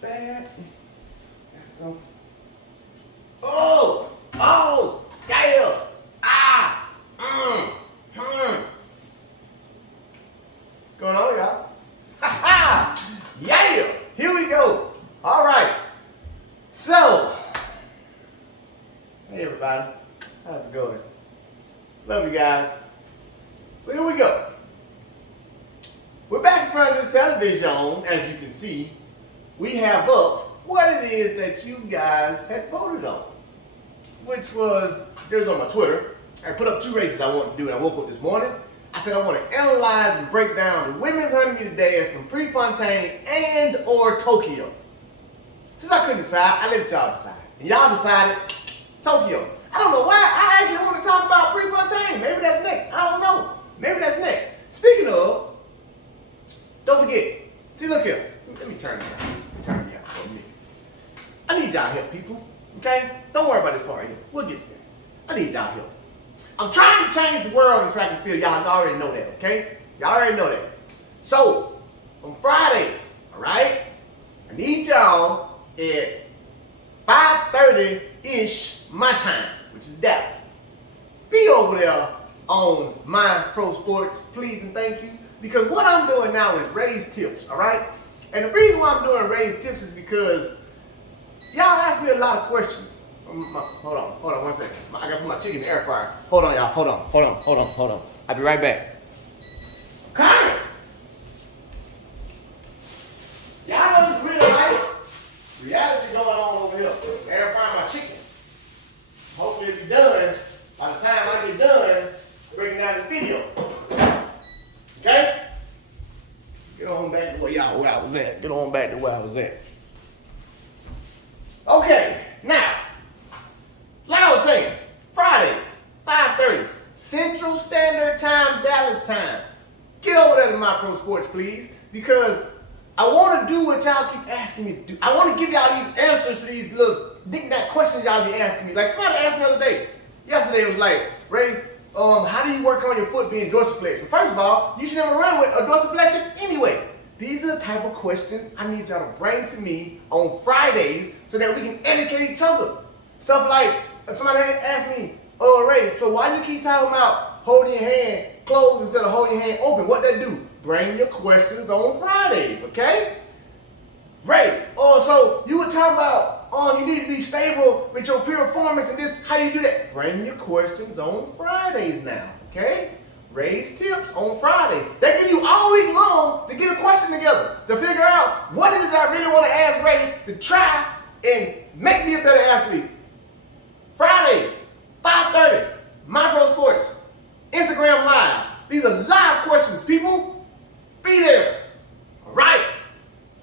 bad. Let's go. Oh! Oh! Yeah! Ah! What's going on, y'all? Ha ha! Yeah! Here we go. All right. So, hey everybody. How's it going? Love you guys. So here we go. We're back in front of this television, as you can see. We have up what it is that you guys had voted on, which was, there's on my Twitter. I put up 2 races I wanted to do, and I woke up this morning. I said I want to analyze and break down the women's 100 meter dash from Prefontaine and or Tokyo. Since I couldn't decide, I let y'all decide. And y'all decided Tokyo. I don't know why I actually want to talk about Prefontaine. Maybe that's next. I don't know. Maybe that's next. Speaking of, don't forget. See, look here. Let me turn you out. Let me turn you out for a minute. I need y'all help, people. Okay? Don't worry about this part here. We'll get to that. I need y'all help. I'm trying to change the world in track and field. Y'all already know that, okay? Y'all already know that. So, on Fridays, all right, I need y'all at 5:30-ish my time, which is Dallas. Be over there on My Pro Sports, please and thank you. Because what I'm doing now is raise tips, all right? And the reason why I'm doing raise tips is because y'all ask me a lot of questions. Hold on 1 second. I gotta put my chicken in the air fryer. Hold on, y'all. Hold on. I'll be right back. Okay. Y'all know this real life reality going on over here. Air frying my chicken. Hopefully it'll be done by the time I get done breaking down this video. Okay? Get on back to where I was at. Get on back to where I was at. Okay, now, like I was saying, Fridays, 5:30, Central Standard Time, Dallas time. Get over there to My Pro Sports, please, because I want to do what y'all keep asking me to do. I want to give y'all these answers to these little knick-knack questions y'all be asking me. Like somebody asked me the other day. Yesterday it was like, Ray, how do you work on your foot being dorsiflexion? First of all, you should never run with a dorsiflexion anyway. These are the type of questions I need y'all to bring to me on Fridays so that we can educate each other. Stuff like, somebody asked me, Ray, so why do you keep talking about holding your hand closed instead of holding your hand open? What that do? Bring your questions on Fridays, okay? Ray, so you were talking about, you need to be stable with your performance and this, how you do that? Bring your questions on Fridays now, okay? Raise tips on Friday. They give you all week long to get a question together, to figure out what is it I really want to ask Ray to try and make me a better athlete. Fridays, 5:30, My Pro Sports, Instagram Live. These are live questions, people. Be there. All right.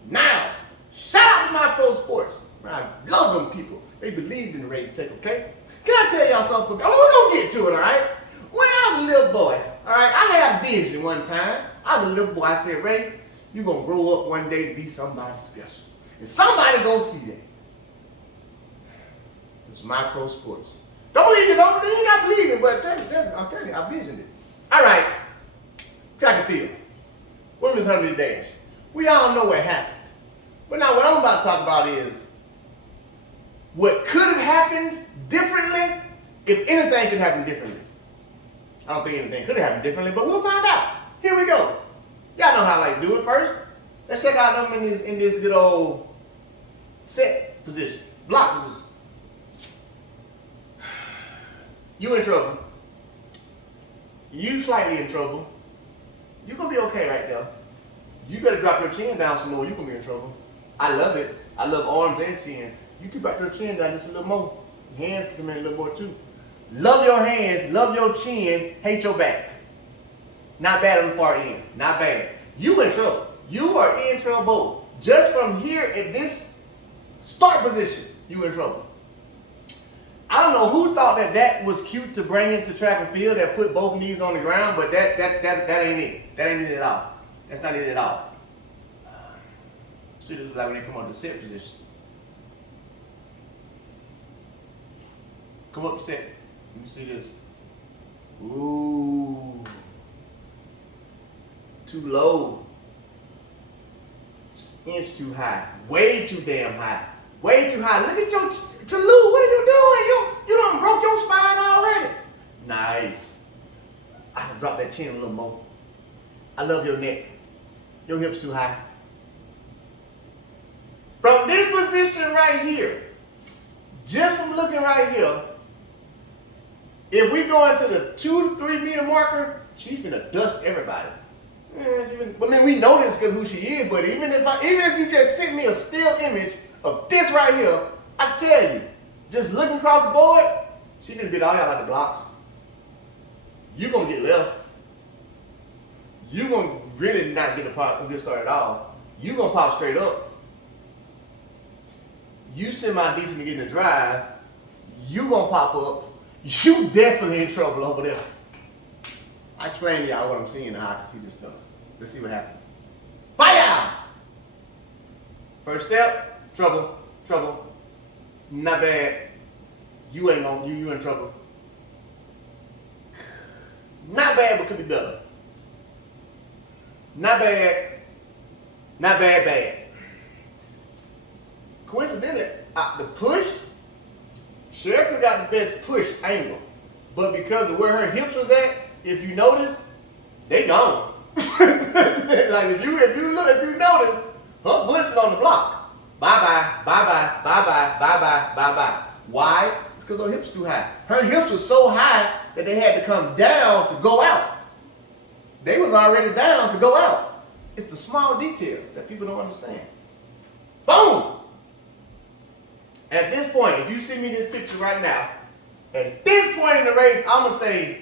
Now, shout out to My Pro Sports. I love them people. They believed in the RaesTake, okay? Can I tell y'all something? Oh, we're going to get to it, all right? When I was a little boy, all right, I had a vision one time. I was a little boy. I said, Ray, you're going to grow up one day to be somebody special. And somebody going to see that. It's My Pro Sports. Don't believe it. You ain't got to believe it, but I'm telling you, I visioned it. All right, track and field. Women's 100 dash. We all know what happened. But now what I'm about to talk about is what could have happened differently if anything could happen differently. I don't think anything could have happened differently, but we'll find out. Here we go. Y'all know how I like to do it first. Let's check out them in this good old set position, block position. You in trouble. You slightly in trouble. You're going to be okay right there. You better drop your chin down some more. You're going to be in trouble. I love it. I love arms and chin. You can drop your chin down just a little more. Your hands can come in a little more too. Love your hands, love your chin, hate your back. Not bad on the far end. Not bad. You in trouble. You are in trouble. Just from here at this start position, you in trouble. I don't know who thought that was cute to bring into track and field, that put both knees on the ground, but that ain't it. That ain't it at all. That's not it at all. See, this is like when they come up to set position. Come up to set. Let me see this. Ooh. Too low. inch too high. Way too damn high. Way too high. Look at your, Talou, what are you doing? You done broke your spine already. Nice. I can drop that chin a little more. I love your neck. Your hips too high. From this position right here, just from looking right here, if we go into the 2 to 3 meter marker, she's gonna dust everybody. I mean, we know this because who she is, but even if you just sent me a still image of this right here, I tell you, just looking across the board, she gonna beat all y'all out the blocks. You gonna get left. You gonna really not get a pop from this start at all. You gonna pop straight up. You semi-decent to get in the drive, you gonna pop up. You definitely in trouble over there. I explain to y'all what I'm seeing and how I can see this stuff. Let's see what happens. Fire! First step, trouble, trouble. Not bad. You ain't gonna, you in trouble. Not bad, but could be better. Not bad. Not bad, bad. Coincidentally, the push, Sha'Carri got the best push angle. But because of where her hips was at, if you notice, they gone. Like if you notice, her foot's on the block. Bye-bye, bye-bye, bye-bye, bye-bye, bye-bye. Why? It's because her hips too high. Her hips were so high that they had to come down to go out. They was already down to go out. It's the small details that people don't understand. Boom! At this point, if you see me this picture right now, at this point in the race, I'm going to say,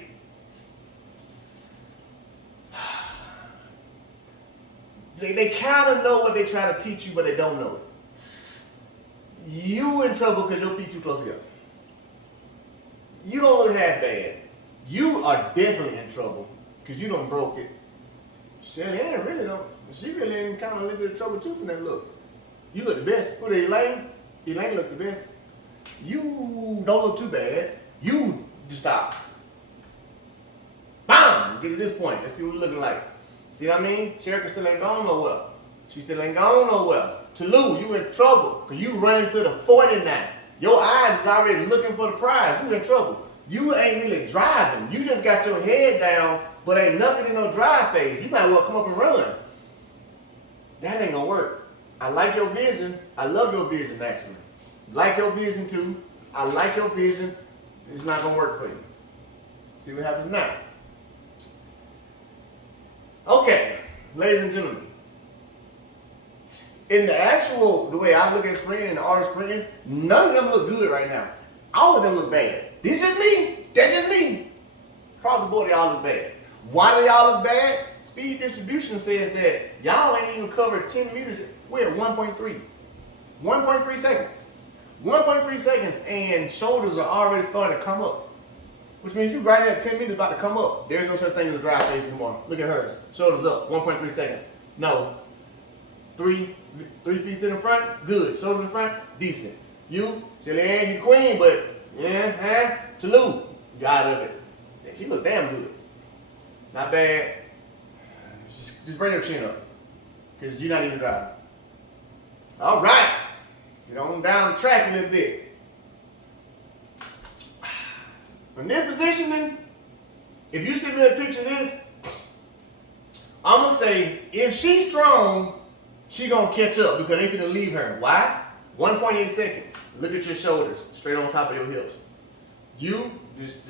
they kind of know what they try to teach you, but they don't know it. You in trouble because your feet too close together. You don't look half bad. You are definitely in trouble because you done broke it. Elaine really don't. She really in kind of a little bit of trouble too from that look. You look the best. Who the Elaine? Elaine look the best. You don't look too bad. You just stop. Bam! Get to this point. Let's see what we're looking like. See what I mean? Sha'Carri still ain't gone nowhere. She still ain't gone nowhere. Talou, you in trouble because you running to the 49. Your eyes is already looking for the prize. You in trouble. You ain't really driving. You just got your head down, but ain't nothing in no drive phase. You might well come up and run. That ain't gonna work. I like your vision. I love your vision, actually. Like your vision, too. I like your vision. It's not going to work for you. See what happens now. Okay, ladies and gentlemen. In the way I look at sprinting and the art of sprinting, none of them look good right now. All of them look bad. This just me. That's just me. Across the board, they all look bad. Why do y'all look bad? Speed distribution says that y'all ain't even covered 10 meters. We're at 1.3. 1.3 seconds. 1.3 seconds and shoulders are already starting to come up. Which means you right at 10 meters about to come up. There's no such thing as a drive phase anymore. Look at hers. Shoulders up. 1.3 seconds. No. 3 feet still in front. Good. Shoulders in front. Decent. You, Elaine, you queen, but Talou, you out of it. Yeah, she look damn good. Not bad. Just bring your chin up. Because you're not even driving. All right. Get on down the track a little bit. From this positioning, if you see me a picture of this, I'm going to say, if she's strong, she going to catch up because they going to leave her. Why? 1.8 seconds. Look at your shoulders, straight on top of your hips. You, just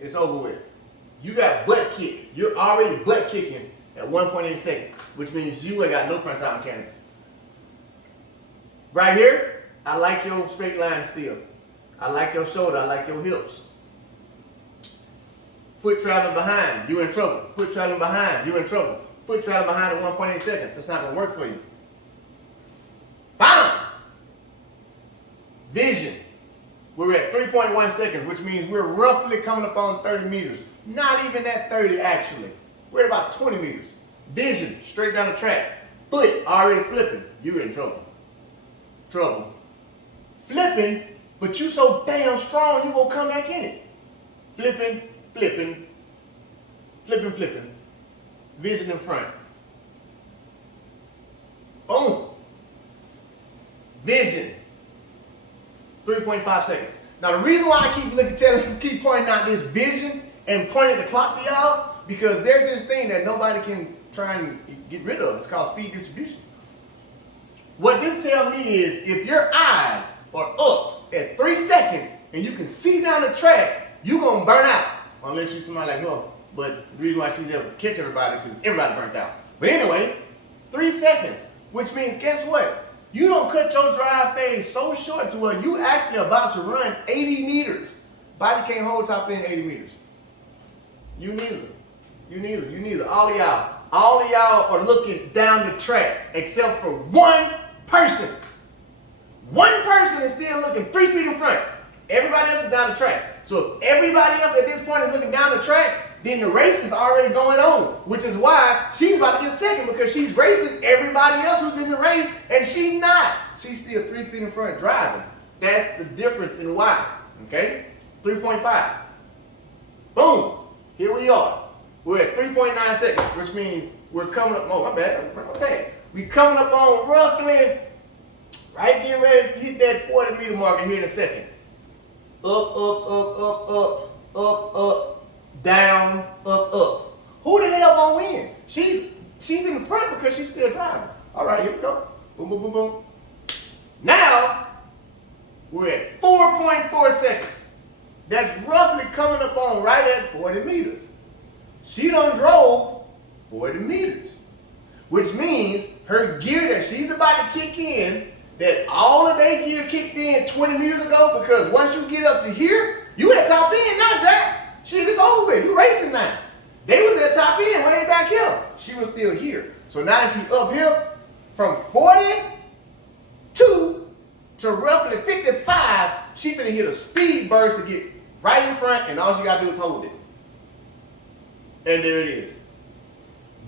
it's over with. You got butt kick. You're already butt kicking at 1.8 seconds, which means you ain't got no front side mechanics. Right here, I like your straight line still. I like your shoulder. I like your hips. Foot traveling behind, you in trouble. Foot traveling behind, you in trouble. Foot traveling behind at 1.8 seconds. That's not going to work for you. Bam! Vision. We're at 3.1 seconds, which means we're roughly coming up on 30 meters. Not even at 30, actually. We're at about 20 meters. Vision, straight down the track. Foot already flipping. You're in trouble. Trouble. Flipping, but you so damn strong, you gonna come back in it. Flipping, flipping, flipping, flipping. Vision in front. Boom. 3.5 seconds. Now the reason why I keep pointing out this vision and pointing the clock to y'all, because there's this thing that nobody can try and get rid of. It's called speed distribution. What this tells me is if your eyes are up at 3 seconds and you can see down the track, you're gonna burn out. Unless you're somebody like her. But the reason why she's able to catch everybody because everybody burnt out. But anyway, 3 seconds, which means guess what? You don't cut your drive phase so short to where you actually about to run 80 meters. Body can't hold top end 80 meters. You neither. You neither. All of y'all are looking down the track except for one person. One person is still looking 3 feet in front. Everybody else is down the track. So if everybody else at this point is looking down the track, then the race is already going on, which is why she's about to get second because she's racing everybody else who's in the race and she's not. She's still 3 feet in front driving. That's the difference in why, okay? 3.5. Boom, here we are. We're at 3.9 seconds, which means we're coming up, oh, my bad, okay. We're coming up on roughly, right, getting ready to hit that 40 meter marker here in a second. Up, down, up. Who the hell gonna win? She's in the front because she's still driving. All right, here we go. Boom, boom, boom, boom. Now, we're at 4.4 seconds. That's roughly coming up on right at 40 meters. She done drove 40 meters, which means her gear that she's about to kick in, that all of their gear kicked in 20 meters ago, because once you get up to here, you at top end now, Jack. Shit, it's over with. You racing now. They was at top end way back here. She was still here. So now that she's up here, from 42 to roughly 55, she finna hit a speed burst to get right in front, and all she gotta do is hold it. And there it is.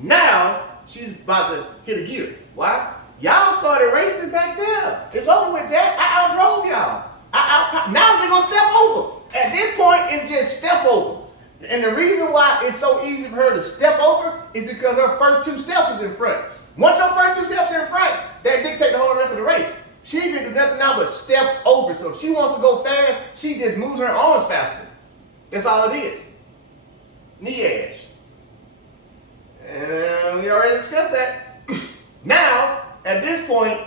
Now, she's about to hit a gear. Why? Y'all started racing back there. It's over with, Jack. I outdrove y'all. Now they're gonna step over. At this point, it's just step over. And the reason why it's so easy for her to step over is because her first 2 steps is in front. Once your first 2 steps are in front, that dictate the whole rest of the race. She can do nothing now but step over. So if she wants to go fast, she just moves her arms faster. That's all it is. Knee ash. And we already discussed that. Now, at this point,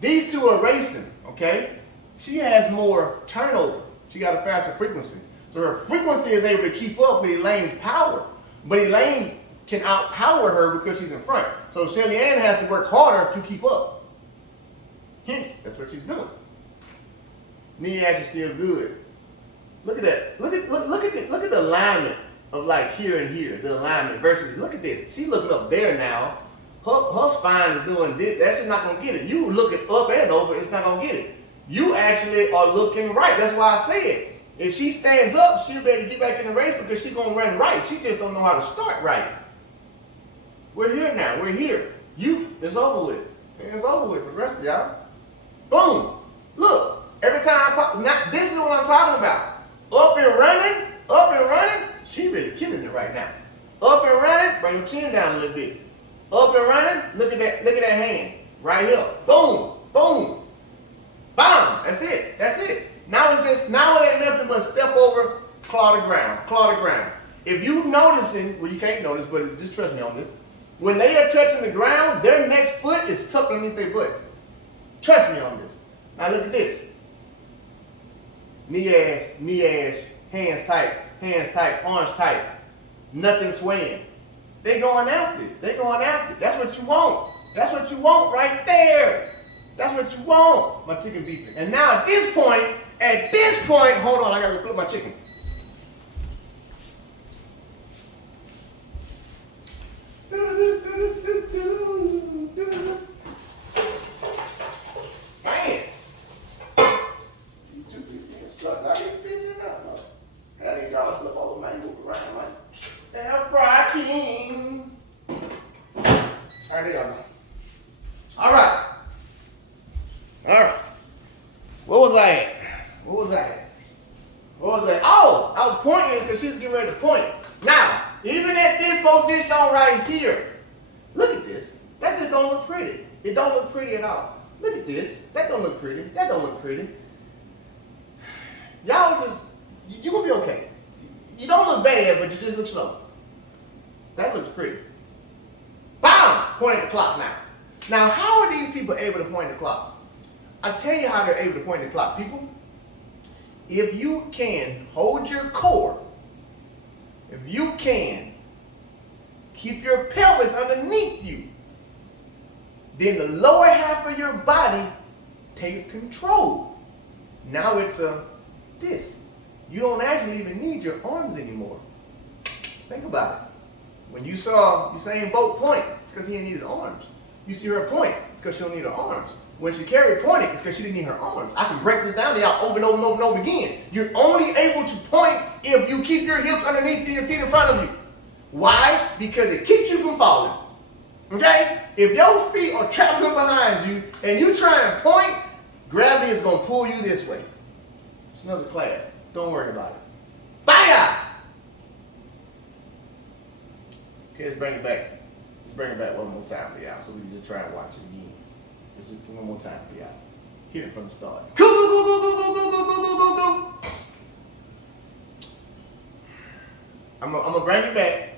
these two are racing, okay? She has more turnover. She got a faster frequency. So her frequency is able to keep up with Elaine's power. But Elaine can outpower her because she's in front. So Shelly Ann has to work harder to keep up. Hence, that's what she's doing. Knee ash is still good. Look at that. Look at the alignment of like here and here. The alignment versus, look at this. She's looking up there now. Her spine is doing this. That's just not going to get it. You looking up and over, it's not going to get it. You actually are looking right. That's why I said, if she stands up, she'll be able to get back in the race because she's going to run right. She just don't know how to start right. We're here now. We're here. It's over with. It's over with for the rest of y'all. Boom. Look, every time I pop, now this is what I'm talking about. Up and running, she really killing it right now. Up and running, bring your chin down a little bit. Up and running, look at that hand. Right here. Boom, boom. Bam! That's it. Now it ain't nothing but step over, claw the ground. If you noticing, well you can't notice, but just trust me on this. When they are touching the ground, their next foot is tucked underneath their butt. Trust me on this. Now look at this. Knee ash, hands tight, arms tight. Nothing swaying. They going after it. That's what you want. That's what you want right there. That's what you want. My chicken beeping. And now at this point, hold on, I gotta flip my chicken. Man. You two people stuck like it's busy enough. How did y'all flip over my move around like that fry king? Alright, there y'all go. Alright. What was I at? Oh, I was pointing because she was getting ready to point. Now, even at this position right here, look at this. That just don't look pretty. It don't look pretty at all. Look at this. That don't look pretty. Y'all just, you're going to be okay. You don't look bad, but you just look slow. That looks pretty. Bam! Point at the clock now. Now, how are these people able to point the clock? I'll tell you how they're able to point the clock. People, if you can hold your core, if you can keep your pelvis underneath you, then the lower half of your body takes control. Now it's this. You don't actually even need your arms anymore. Think about it. When you saw Usain Bolt point, it's because he didn't need his arms. You see her point, it's because she don't need her arms. When Sha'Carri pointed, it's because she didn't need her arms. I can break this down to y'all over and over and over and over again. You're only able to point if you keep your hips underneath your feet in front of you. Why? Because it keeps you from falling. Okay? If your feet are traveling behind you and you try and point, gravity is going to pull you this way. It's another class. Don't worry about it. Fire! Okay, let's bring it back. Let's bring it back one more time for y'all so we can just try and watch it again. This is one more time for y'all. Hit it from the start. Go, go, go, go, go, go, go, go, go, go, go. I'm gonna bring it back.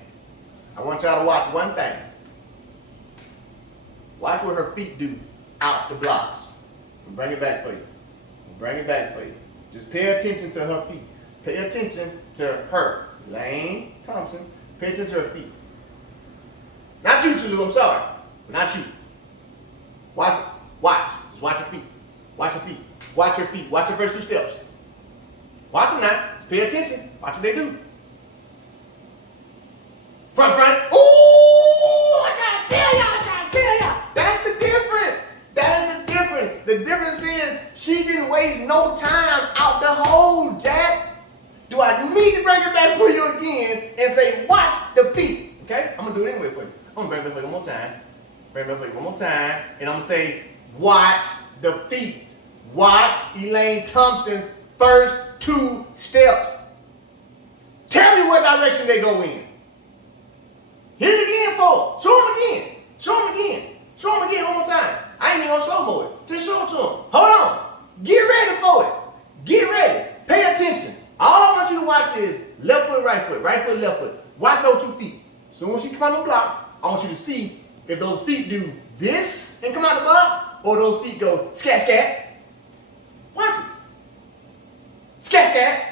I want y'all to watch one thing. Watch what her feet do out the blocks. I'm bring it back for you. Bring it back for you. Just pay attention to her feet. Pay attention to her. Elaine Thompson. Pay attention to her feet. Not you, Tulu, I'm sorry. But not you. Watch it. Watch. Just watch your feet. Watch your feet. Watch your feet. Watch your first two steps. Watch them now. Just pay attention. Watch what they do. Front, front. Ooh! I'm trying to tell y'all. That's the difference. That is the difference. The difference is she didn't waste no time out the hole, Jack. Do I need to bring it back for you again and say, watch the feet? Okay? I'm going to do it anyway for you. I'm going to bring it back for you one more time. Bring it back for you one more time. And I'm going to say, watch the feet. Watch Elaine Thompson's first two steps. Tell me what direction they go in. Hit it again, folks. Show them again. Show them again. Show them again one more time. I ain't even going to slow-mo it. Just show it to them. Hold on. Get ready for it. Get ready. Pay attention. All I want you to watch is left foot, right foot, left foot. Watch those 2 feet. So when she come out the blocks, I want you to see if those feet do this and come out the box, or those feet go scat, scat. Watch it. Scat, scat.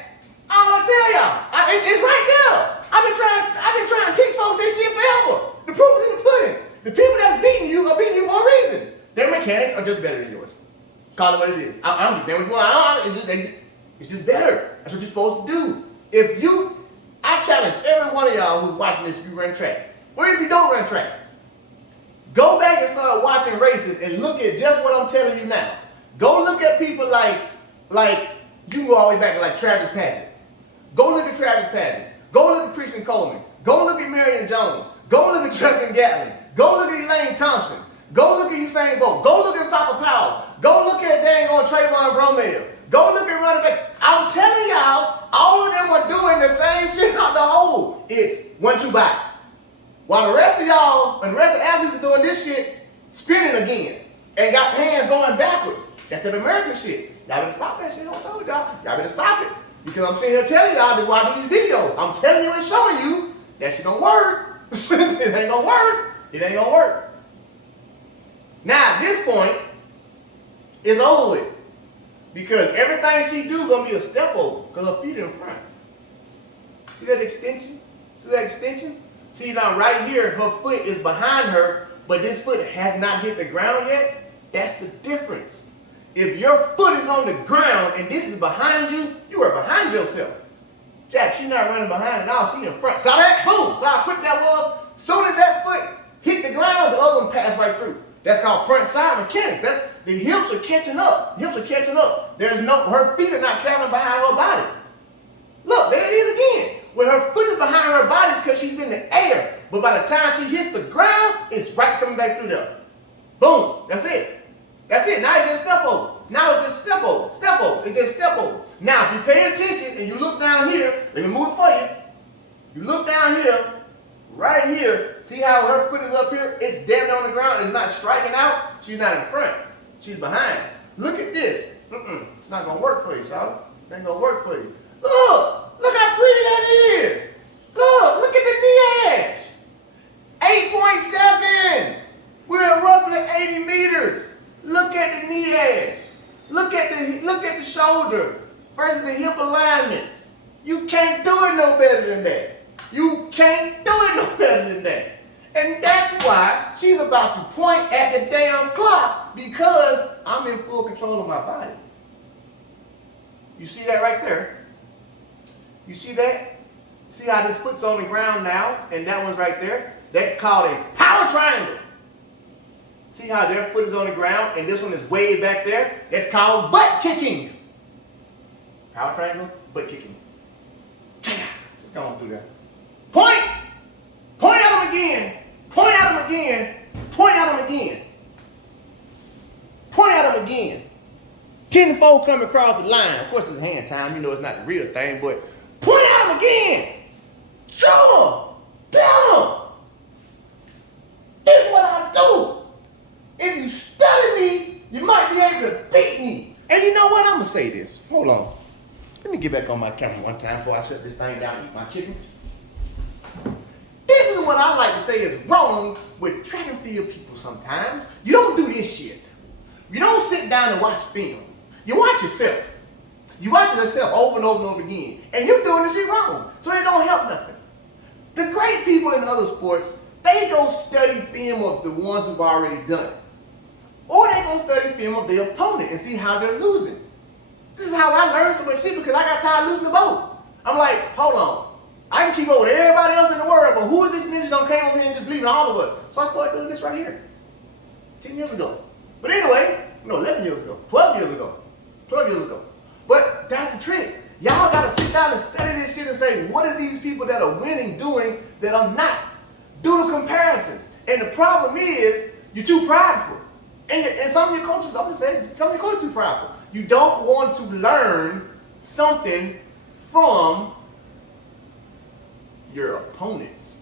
I'm gonna tell y'all. It's right there. I've been trying to teach folks this shit forever. The proof is in the pudding. The people that's beating you are beating you for a reason. Their mechanics are just better than yours. Call it what it is. I don't know what you want. It's just better. That's what you're supposed to do. I challenge every one of y'all who's watching this if you run track. Or if you don't run track. Go back and start watching races and look at just what I'm telling you now. Go look at people like you can go all the way back to like Travis Paget. Go look at Travis Paget. Go look at Christian Coleman. Go look at Marion Jones. Go look at Justin Gatlin. Go look at Elaine Thompson. Go look at Usain Bolt. Go look at Sapa Powell. Go look at dang on Trayvon Bromell. Go look at running back. I'm telling y'all, all of them are doing the same shit out the hole. It's 1-2 back. While the rest of y'all and the rest of the athletes are doing this shit, spinning again, and got hands going backwards. That's that American shit. Y'all better stop that shit. I told y'all. Y'all better stop it. Because I'm sitting here telling y'all this is why I do these videos. I'm telling you and showing you that shit don't work. It ain't gonna work. It ain't gonna work. Now at this point, it's over with. Because everything she do gonna be a step over. Because her feet in front. See that extension? See that extension? See now right here, her foot is behind her, but this foot has not hit the ground yet. That's the difference. If your foot is on the ground and this is behind you, you are behind yourself. Jack, she's not running behind at all. She's in front. Saw that? Boom! Saw how quick that was? Soon as that foot hit the ground, the other one passed right through. That's called front side mechanics. The hips are catching up. Hips are catching up. Her feet are not traveling behind her body. Look, there it is again. When her foot is behind her body, it's because she's in the air. But by the time she hits the ground, it's right coming back through there. Boom. That's it. That's it. Now it's just step over. Now it's just step over. Step over. It's just step over. Now, if you pay attention and you look down here, let me move it for you. You look down here, right here. See how her foot is up here? It's dead on the ground. It's not striking out. She's not in front. She's behind. Look at this. It's not going to work for you, so That ain't gonna work for you. Look how pretty that is. Look at the knee edge. 8.7. We're at roughly 80 meters. Look at the knee edge. Look at the shoulder versus the hip alignment. You can't do it no better than that. You can't do it no better than that. And that's why she's about to point at the damn clock, because I'm in full control of my body. You see that right there? You see that? See how this foot's on the ground now, and that one's right there? That's called a power triangle. See how their foot is on the ground, and this one is way back there? That's called butt kicking. Power triangle, butt kicking. Just go on through there. Point! Point at him again. Point at him again. Point at him again. Point at him again. Tenfold coming across the line. Of course, it's hand time. You know it's not the real thing, but point at him again. Show him. Tell him. This is what I do. If you study me, you might be able to beat me. And you know what? I'm going to say this. Hold on. Let me get back on my camera one time before I shut this thing down and eat my chicken. This is what I like to say is wrong with track and field people sometimes. You don't do this shit. You don't sit down and watch film. You watch yourself. You watch yourself over and over and over again. And you're doing this shit wrong. So it don't help nothing. The great people in other sports, they go study film of the ones who've already done it. Or they go study film of their opponent and see how they're losing. This is how I learned so much shit, because I got tired of losing the boat. I'm like, hold on. I can keep up with everybody else in the world, but who is this ninja that came over here and just leaving all of us? So I started doing this right here. 10 years ago. But anyway, no, 11 years ago. 12 years ago. 12 years ago. But that's the trick. Y'all got to sit down and study this shit and say, what are these people that are winning doing that I'm not? Do the comparisons. And the problem is, you're too prideful. And some of your coaches, I'm just saying, some of your coaches are too prideful. You don't want to learn something from your opponents.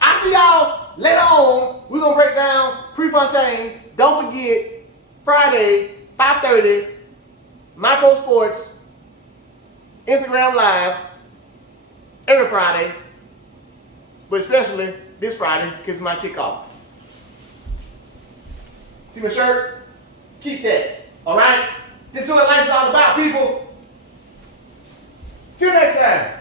I see y'all later on. We're going to break down Prefontaine. Don't forget, Friday, 5:30, Micro Sports, Instagram Live, every Friday, but especially this Friday, because it's my kickoff. See my shirt? Keep that, all right? This is what life's all about, people. Till next time.